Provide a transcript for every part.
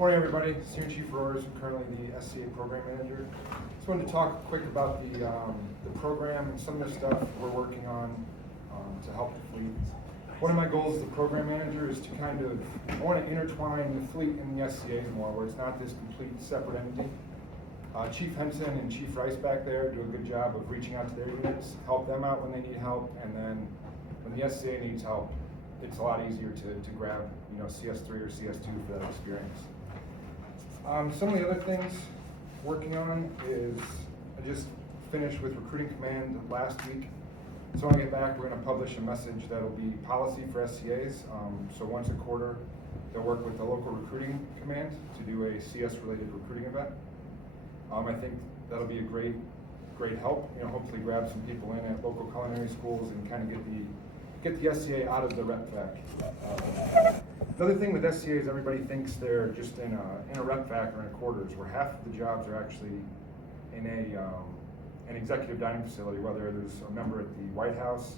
Morning, everybody. Senior Chief Rohrs, I'm currently the SCA Program Manager. Just wanted to talk quick about the program and some of the stuff we're working on to help the fleet. One of my goals as the Program Manager is to I want to intertwine the fleet and the SCAs more, where it's not this complete separate entity. Chief FINCEN and Chief Rice back there do a good job of reaching out to their units, help them out when they need help, and then when the SCA needs help, it's a lot easier to grab, CS3 or CS2 for that experience. Some of the other things working on is I just finished with Recruiting Command last week. So when I get back, we're going to publish a message that'll be policy for SCAs. So once a quarter, they'll work with the local Recruiting Command to do a CS-related recruiting event. I think that'll be a great help. Hopefully grab some people in at local culinary schools and kind of get the SCA out of the rep fac. Another thing with SCA is everybody thinks they're just in a rep fac or in a quarters, where half of the jobs are actually in an executive dining facility, whether there's a member at the White House,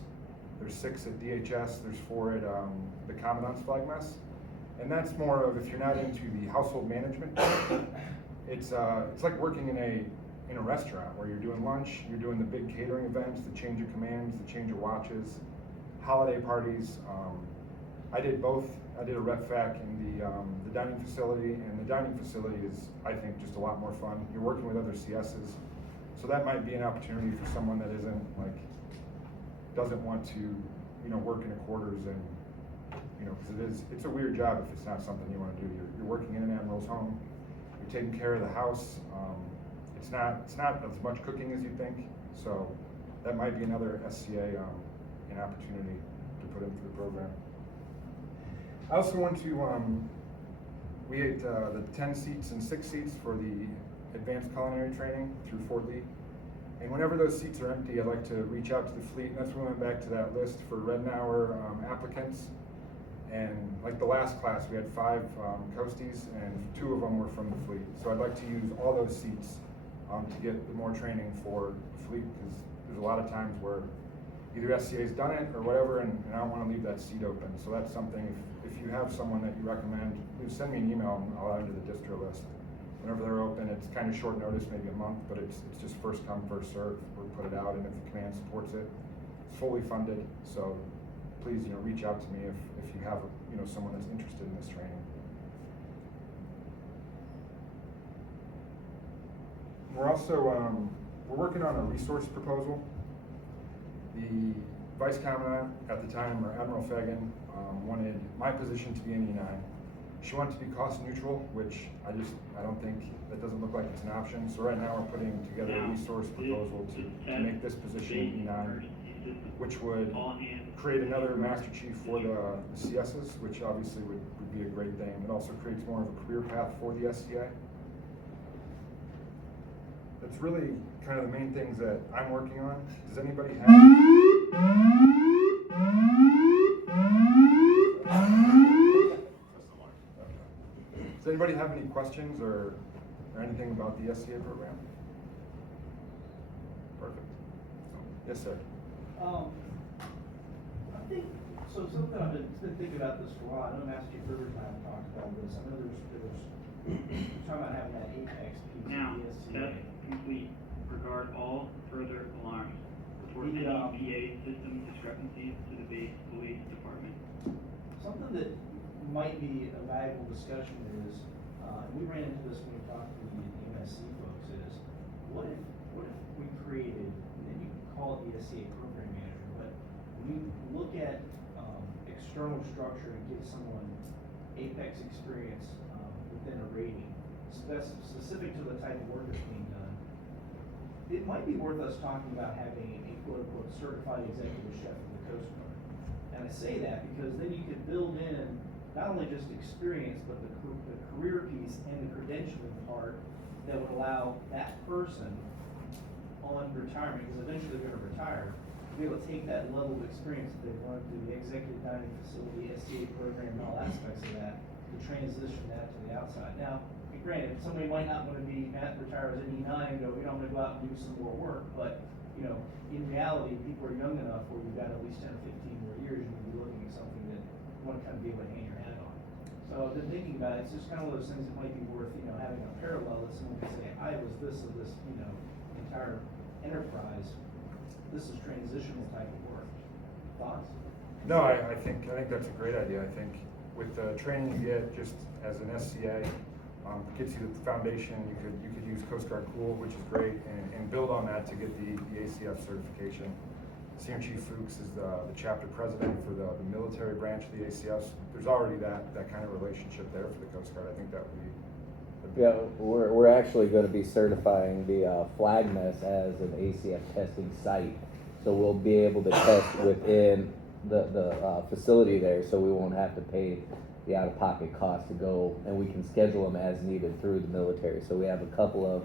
there's 6 at DHS, there's 4 at the Commandant's Flag Mess. And that's more of, if you're not into the household management, it's like working in a restaurant where you're doing lunch, you're doing the big catering events, the change of commands, the change of watches, holiday parties. I did both. I did a rep fac in the dining facility, and the dining facility is, I think, just a lot more fun. You're working with other CSs, so that might be an opportunity for someone that doesn't want to, work in a quarters, and because it's a weird job if it's not something you want to do. You're working in an admiral's home. You're taking care of the house. It's not as much cooking as you think, so that might be another SCA an opportunity to put into the program. I also want to, we had the 10 seats and 6 seats for the advanced culinary training through Fort Lee. And whenever those seats are empty, I'd like to reach out to the fleet, and that's when we went back to that list for Rednauer applicants. And like the last class, we had 5 coasties, and 2 of them were from the fleet. So I'd like to use all those seats to get the more training for the fleet, because there's a lot of times where either SCA's done it or whatever, and I don't want to leave that seat open. So that's something, if you have someone that you recommend, please send me an email and I'll add to the distro list. Whenever they're open, it's kind of short notice, maybe a month, but it's just first come, first serve. We'll put it out, and if the command supports it, it's fully funded. So please, reach out to me if you have, someone that's interested in this training. We're also, we're working on a resource proposal. The Vice Commandant at the time, or Admiral Fagan, wanted my position to be an E9. She wanted to be cost neutral, which I don't think, that doesn't look like it's an option. So right now we're putting together a resource proposal to make this position an E9, which would create another Master Chief for the CSs, which obviously would be a great thing. It also creates more of a career path for the SCA. That's really kind of the main things that I'm working on. Does anybody have? Does anybody have any questions or anything about the SCA program? Perfect. Yes, sir. I think so. Something I've been thinking about this for a while. I know Master Chief Rivers and I have talked about this. I know there's talking about having that Apex piece. Now, the SCA. step complete. Regard all further alarms. Report any PA system discrepancies to the base police department. Something that might be a valuable discussion is, we ran into this when we talked to the MSC folks, is what if we created, and you can call it the SCA Program Manager, but when you look at external structure and give someone Apex experience within a rating, specific to the type of work that's being done, it might be worth us talking about having a quote-unquote certified executive chef of the Coast Guard. And I say that because then you could build in not only just experience, but the career piece and the credentialing part that would allow that person on retirement, because eventually they're going to retire, to be able to take that level of experience that they've learned through the executive dining facility, SCA program, and all aspects of that, to transition that to the outside. Now, granted, somebody might not want to retire as an E9 and go, I'm going to go out and do some more work, but, in reality, people are young enough where you've got at least 10 or 15 more years, you can be looking at something that you want to kind of be able to hang your hat on. So So I've been thinking about it, it's just kind of one of those things that might be worth, having a parallel that someone can say, I was this of this, entire enterprise. This is transitional type of work. Thoughts? No, I think that's a great idea. I think with the training you get just as an SCA, gets you the foundation. You could use Coast Guard Cool, which is great, and build on that to get the ACF certification. Senior Chief Fuchs is the chapter president for the military branch of the ACS. There's already that kind of relationship there for the Coast Guard. I think that would be. Yeah, we're actually going to be certifying the flag mess as an ACF testing site, so we'll be able to test within the facility there, so we won't have to pay the out-of-pocket cost to go, and we can schedule them as needed through the military. So we have a couple of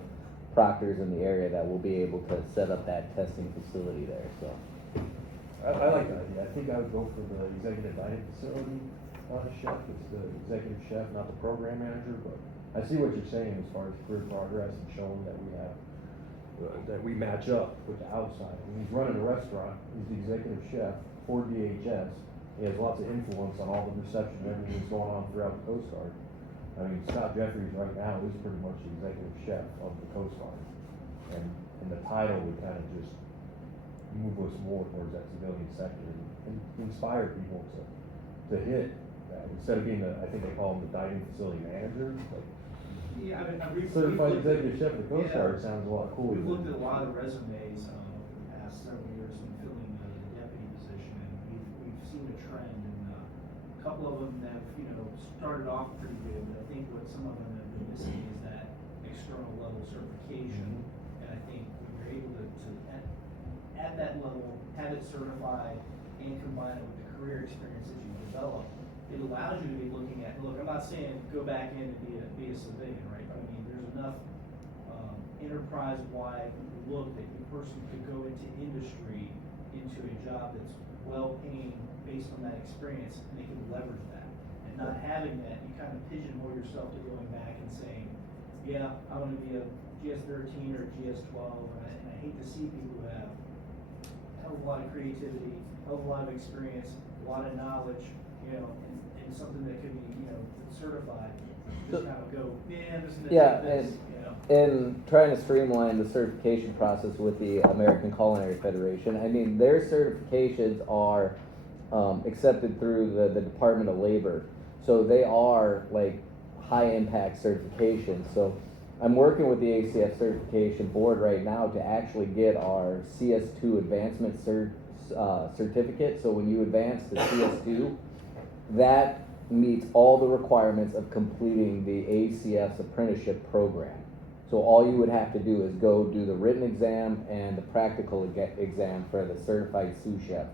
proctors in the area that will be able to set up that testing facility there. So I like that idea. I think I would go for the executive dining facility chef. It's the executive chef, not the program manager, but I see what you're saying as far as career progress and showing that we have, that we match up with the outside. When he's running a restaurant, he's the executive chef for DHS. He has lots of influence on all the reception and everything that's going on throughout the Coast Guard. I mean, Scott Jeffries right now is pretty much the executive chef of the Coast Guard. And the title would kind of just move us more towards that civilian sector and inspire people to hit that. Instead of being I think they call him the dining facility manager, like Yeah, we've certified looked executive at- chef of the Coast yeah. Guard sounds a lot cooler. We've looked at a lot of resumes, over the past several years when filling the deputy position, and we've seen a trend, and a couple of them have, started off pretty good, but I think what some of them have been missing is that external level certification, and I think when you're able to at that level, have it certified and combine it with the career experience that you develop, it allows you to be looking at, look, I'm not saying go back in and be a civilian, right? But I mean, there's enough enterprise-wide look that your person could go into industry, into a job that's well-paying based on that experience, and they can leverage that. And not having that, you kind of pigeonhole yourself to going back and saying, yeah, I want to be a GS-13 or GS-12, and I hate to see people who have a lot of creativity, a lot of experience, a lot of knowledge, and something that could be, certified. Just kind of go, I'm just gonna yeah, take this, and trying to streamline the certification process with the American Culinary Federation. I mean, their certifications are accepted through the Department of Labor, so they are like high impact certifications. So I'm working with the ACF certification board right now to actually get our CS2 advancement certificate. So when you advance to CS2, that meets all the requirements of completing the ACF's apprenticeship program. So all you would have to do is go do the written exam and the practical exam for the certified sous chef.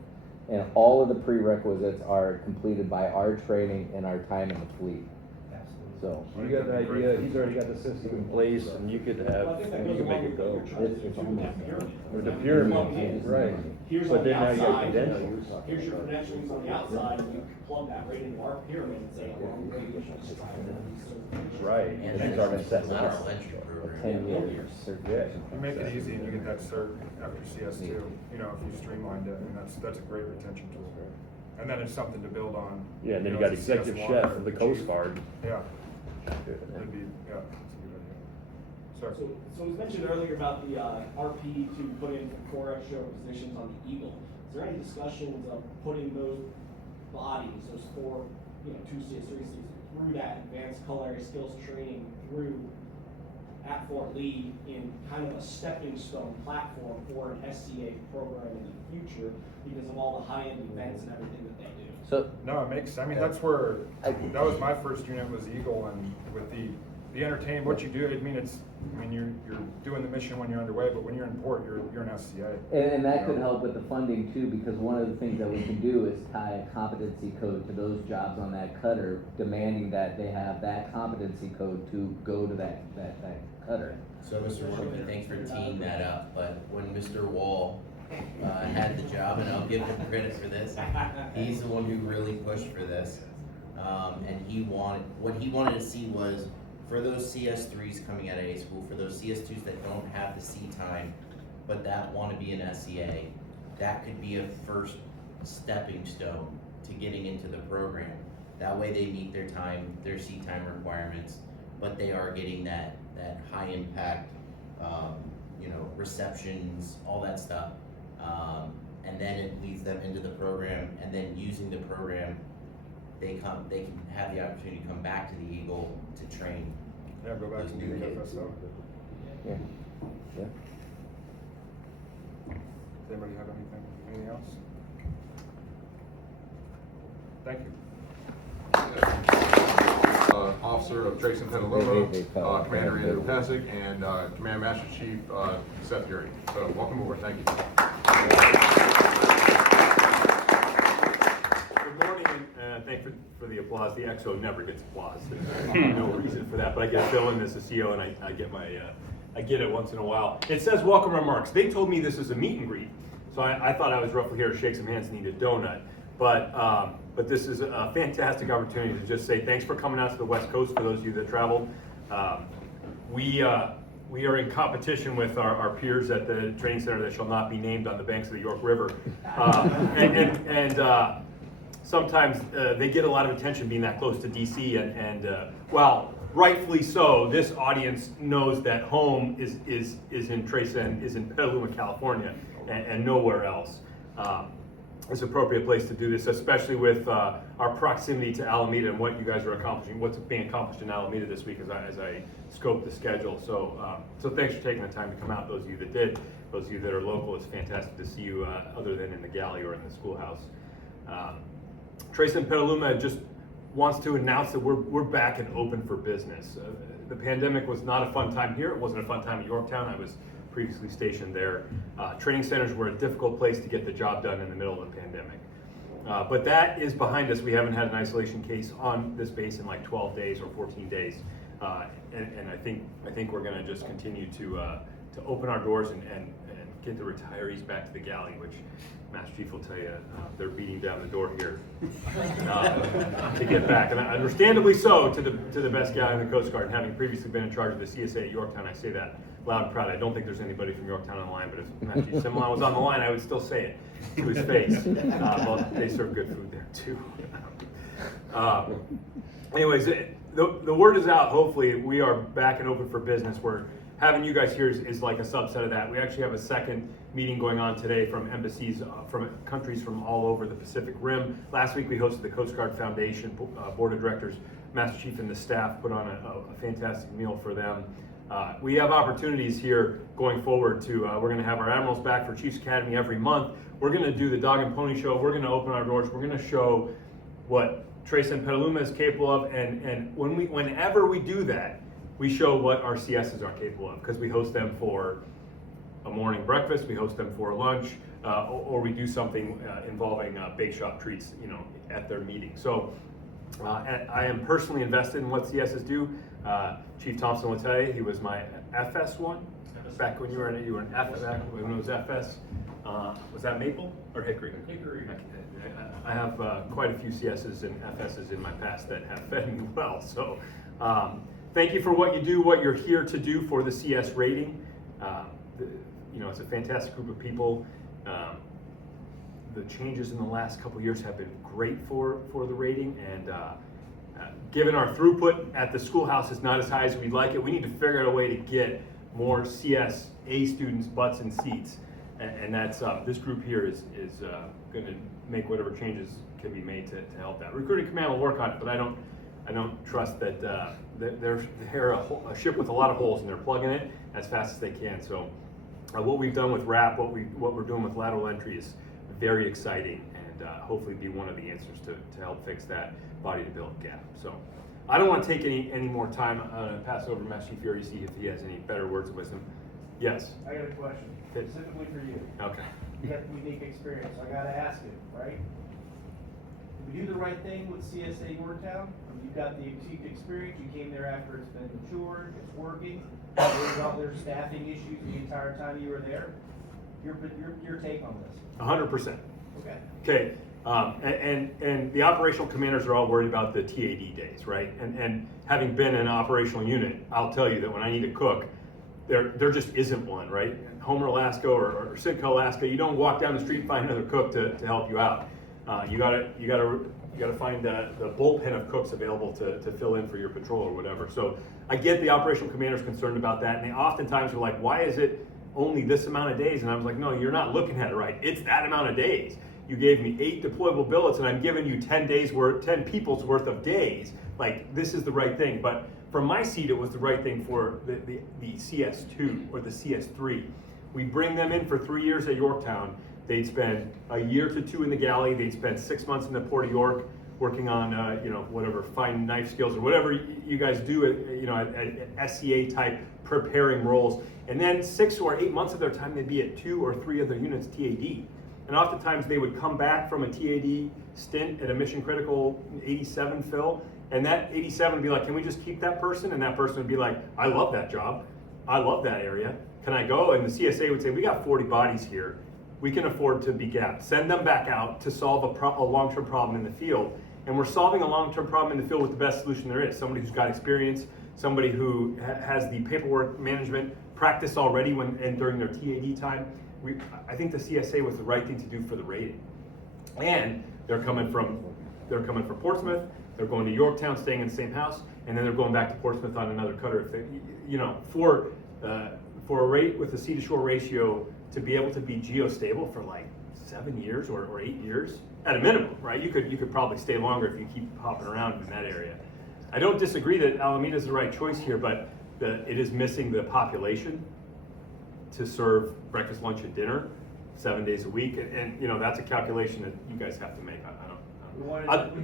And all of the prerequisites are completed by our training and our time in the fleet. Absolutely. So You got an idea, he's already got the system in place, and you could have, Well, I think that you goes can make along it with what go. you're trying to do It's too with that pyramid. With the I mean, pyramid, plug it in. right. Here's But on then the now you got outside, credentials. here's your credentials on the outside, and you can plug that right into our pyramid and say, well, we're going to just try to do these Right, And and he's then already set lateral up. entry program. 10 years certification. You make it easy and you get that cert after CS2, if you streamlined it, and that's a great retention tool. And then it's something to build on. Yeah, and then you know, got as a executive CS1 chef or of the chief. Coast Guard. Yeah, that'd be, that's a good idea. Sorry. So it was mentioned earlier about the RP to put in 4 extra positions on the Eagle. Is there any discussions of putting those bodies, those 4, 2 CS3s through that advanced culinary skills training through at Fort Lee in kind of a stepping stone platform for an SCA program in the future because of all the high-end events and everything that they do? So No, it makes, that's where, that was my first unit was Eagle, and with the entertainment, what you do, you're doing the mission when you're underway, but when you're in port, you're an SCA. And that could help with the funding too, because one of the things that we can do is tie a competency code to those jobs on that cutter, demanding that they have that competency code to go to that cutter. So, Mr. Workman, thanks for teeing that up, but when Mr. Wall had the job, and I'll give him credit for this, he's the one who really pushed for this. And what he wanted to see was, for those CS3s coming out of A school, for those CS2s that don't have the C time, but that want to be an SCA, that could be a first stepping stone to getting into the program. That way they meet their seat time requirements, but they are getting that high impact, receptions, all that stuff. And then it leads them into the program, and then using the program, they can have the opportunity to come back to the Eagle to train. Yeah, go back those and do new the kids. FSO. Yeah. Yeah. Does anybody have anything else? Thank you. Officer of TRACEN Petaluma, Commander Aide Pasek, and Command Master Chief Seth Gary. So welcome aboard. Thank you. Good morning, and thank you for the applause. The XO never gets applause. There's no reason for that, but I get a fill-in as a CO, and I get I get it once in a while. It says welcome remarks. They told me this is a meet and greet, so I thought I was roughly here to shake some hands and eat a donut. But this is a fantastic opportunity to just say thanks for coming out to the West Coast for those of you that traveled. We are in competition with our peers at the training center that shall not be named on the banks of the York River. Sometimes they get a lot of attention being that close to DC, and well, rightfully so. This audience knows that home is in TRACEN, is in Petaluma, California, and nowhere else. It's an appropriate place to do this, especially with our proximity to Alameda and what you guys are accomplishing, what's being accomplished in Alameda this week as I scope the schedule. So thanks for taking the time to come out, those of you that did. Those of you that are local, it's fantastic to see you other than in the galley or in the schoolhouse. TRACEN Petaluma just wants to announce that we're back and open for business. The pandemic was not a fun time here. It wasn't a fun time at Yorktown. I was previously stationed there. Training centers were a difficult place to get the job done in the middle of the pandemic. But that is behind us. We haven't had an isolation case on this base in like 12 days or 14 days. And I think we're gonna just continue to open our doors and get the retirees back to the galley, which Master Chief will tell you, they're beating down the door here to get back, and understandably so, to the best guy in the Coast Guard. And having previously been in charge of the CSA at Yorktown, I say that loud and proud. I don't think there's anybody from Yorktown on the line, but if Master Chief Simlon was on the line, I would still say it to his face. Well, they serve good food there too. Anyways, the word is out. Hopefully, we are back and open for business. We're having you guys here is like a subset of that. We actually have a second meeting going on today from embassies from countries from all over the Pacific Rim. Last week we hosted the Coast Guard Foundation Board of Directors. Master Chief and the staff put on a fantastic meal for them. We have opportunities here going forward to, we're going to have our admirals back for Chiefs Academy every month. We're going to do the Dog and Pony Show. We're going to open our doors. We're going to show what TRACEN Petaluma is capable of, and whenever we do that, we show what our CSs are capable of, because we host them for a morning breakfast, we host them for lunch, or we do something involving bake shop treats, at their meeting. So I am personally invested in what CSs do. Chief Thompson will tell you, he was my FS1 back when you were an F back when it was FS. Was that Maple or Hickory? Hickory. I have quite a few CSs and FSs in my past that have fed me well. So thank you for what you do, what you're here to do for the CS rating. It's a fantastic group of people. The changes in the last couple of years have been great for the rating, and given our throughput at the schoolhouse is not as high as we'd like it, we need to figure out a way to get more CS A students butts in seats, and that's this group here is going to make whatever changes can be made to help that. Recruiting Command will work on it, but I don't trust that they're a ship with a lot of holes, and they're plugging it as fast as they can. So what we've done with RAP, what we're doing with lateral entry is very exciting, and hopefully be one of the answers to help fix that body to build gap. So I don't want to take any more time. I'm going to pass over to Master Chief Fury to see if he has any better words of wisdom. Yes. I got a question, specifically for you. Okay. You have unique experience, so I gotta ask it, right? Did we do the right thing with CSA Yorktown? You've got the unique experience, you came there after it's been matured, it's working, there's staffing issues the entire time you were there. Your take on this? 100%. Okay. Okay. And the operational commanders are all worried about the TAD days, right? And having been an operational unit, I'll tell you that when I need a cook, there just isn't one, right? Homer, Alaska, or Sitka, Alaska, you don't walk down the street and find another cook to help you out. You gotta gotta find the bullpen of cooks available to fill in for your patrol or whatever. So I get the operational commanders concerned about that, and they oftentimes are like, why is it only this amount of days? And I was like, no, you're not looking at it right. It's that amount of days. You gave me 8 deployable billets, and I'm giving you 10 people's worth of days. Like, this is the right thing. But from my seat, it was the right thing for the CS2 or the CS3. We bring them in for 3 years at Yorktown. They'd spend a year to 2 in the galley. They'd spend 6 months in the Port of York working on, whatever, fine knife skills or whatever you guys do at SCA type preparing roles. And then 6 or 8 months of their time, they'd be at 2 or 3 other units TAD. And oftentimes they would come back from a TAD stint at a mission critical 87 fill, and that 87 would be like, can we just keep that person? And that person would be like, I love that job. I love that area. Can I go? And the CSA would say, we got 40 bodies here. We can afford to be gapped. Send them back out to solve a long-term problem in the field. And we're solving a long-term problem in the field with the best solution there is. Somebody who's got experience, somebody who has the paperwork management practice already and during their TAD time. I think the CSA was the right thing to do for the rating. And they're coming from Portsmouth. They're going to Yorktown, staying in the same house, and then they're going back to Portsmouth on another cutter. If they, for a rate with a sea to shore ratio to be able to be geostable for like 7 years or 8 years at a minimum, right? You could probably stay longer if you keep hopping around in that area. I don't disagree that Alameda is the right choice here, but it is missing the population to serve breakfast, lunch, and dinner 7 days a week, and that's a calculation that you guys have to make.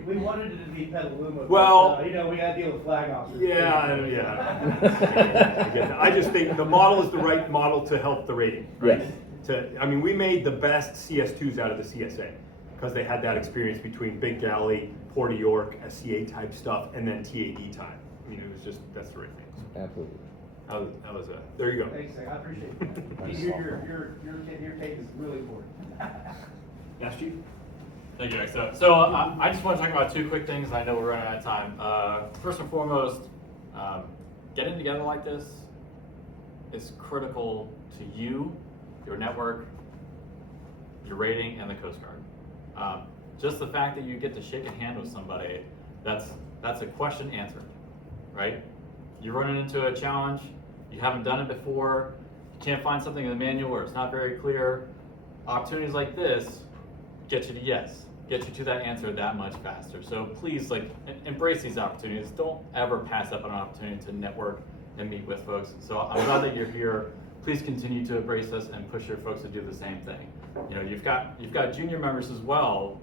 We wanted it to be Petaluma, well, but, we got to deal with flag officers. Yeah. I get that. I just think the model is the right model to help the rating, right? Yes. We made the best CS2s out of the CSA because they had that experience between Big Galley, Port of York, SCA type stuff, and then TAD time. It was just, that's the right thing. So. Absolutely. How was that? There you go. Thanks, I appreciate that. Your take is really important. Yes, Chief? Thank you, Alex. So I just want to talk about 2 quick things. I know we're running out of time. First and foremost, getting together like this is critical to you, your network, your rating, and the Coast Guard. Just the fact that you get to shake a hand with somebody, that's a question answered, right? You're running into a challenge, you haven't done it before, you can't find something in the manual or it's not very clear. Opportunities like this get you to yes, get you to that answer that much faster. So please, embrace these opportunities. Don't ever pass up an opportunity to network and meet with folks. So I'm glad that you're here. Please continue to embrace this and push your folks to do the same thing. You've got junior members as well.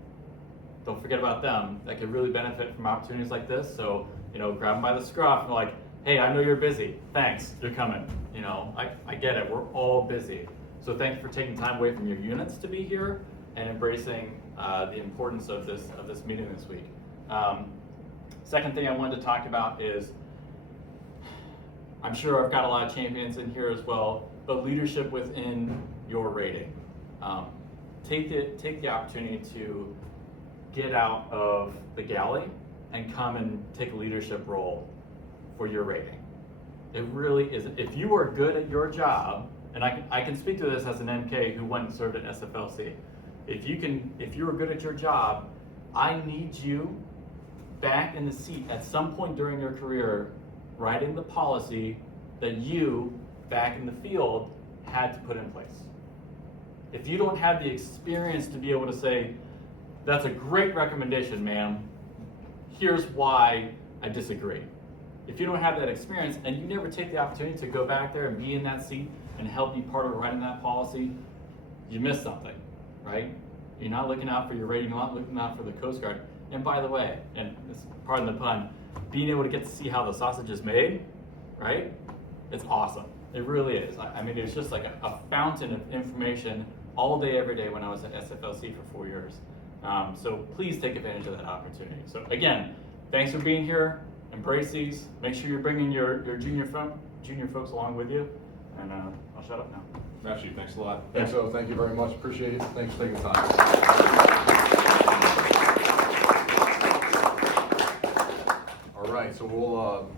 Don't forget about them. That could really benefit from opportunities like this. So grab them by the scruff and like, hey, I know you're busy. Thanks, you're coming. I get it. We're all busy. So thank you for taking time away from your units to be here and embracing the importance of this meeting this week. Second thing I wanted to talk about is, I'm sure I've got a lot of champions in here as well, but leadership within your rating. Take the opportunity to get out of the galley and come and take a leadership role for your rating. It really is. If you are good at your job, and I can speak to this as an MK who went and served at SFLC. If you are good at your job, I need you back in the seat at some point during your career, writing the policy that you, back in the field, had to put in place. If you don't have the experience to be able to say, that's a great recommendation, ma'am, here's why I disagree. If you don't have that experience and you never take the opportunity to go back there and be in that seat and help be part of writing that policy, you miss something, right? You're not looking out for your rating, you're not looking out for the Coast Guard. And by the way, and pardon the pun, being able to get to see how the sausage is made, right? It's awesome. It really is. It's just like a fountain of information all day, every day when I was at SFLC for 4 years. So please take advantage of that opportunity. So again, thanks for being here. Embrace these. Make sure you're bringing your junior folks along with you. And I'll shut up now. Matthew, thanks a lot. Thank you very much. Appreciate it. Thanks for taking the time. All right, so we'll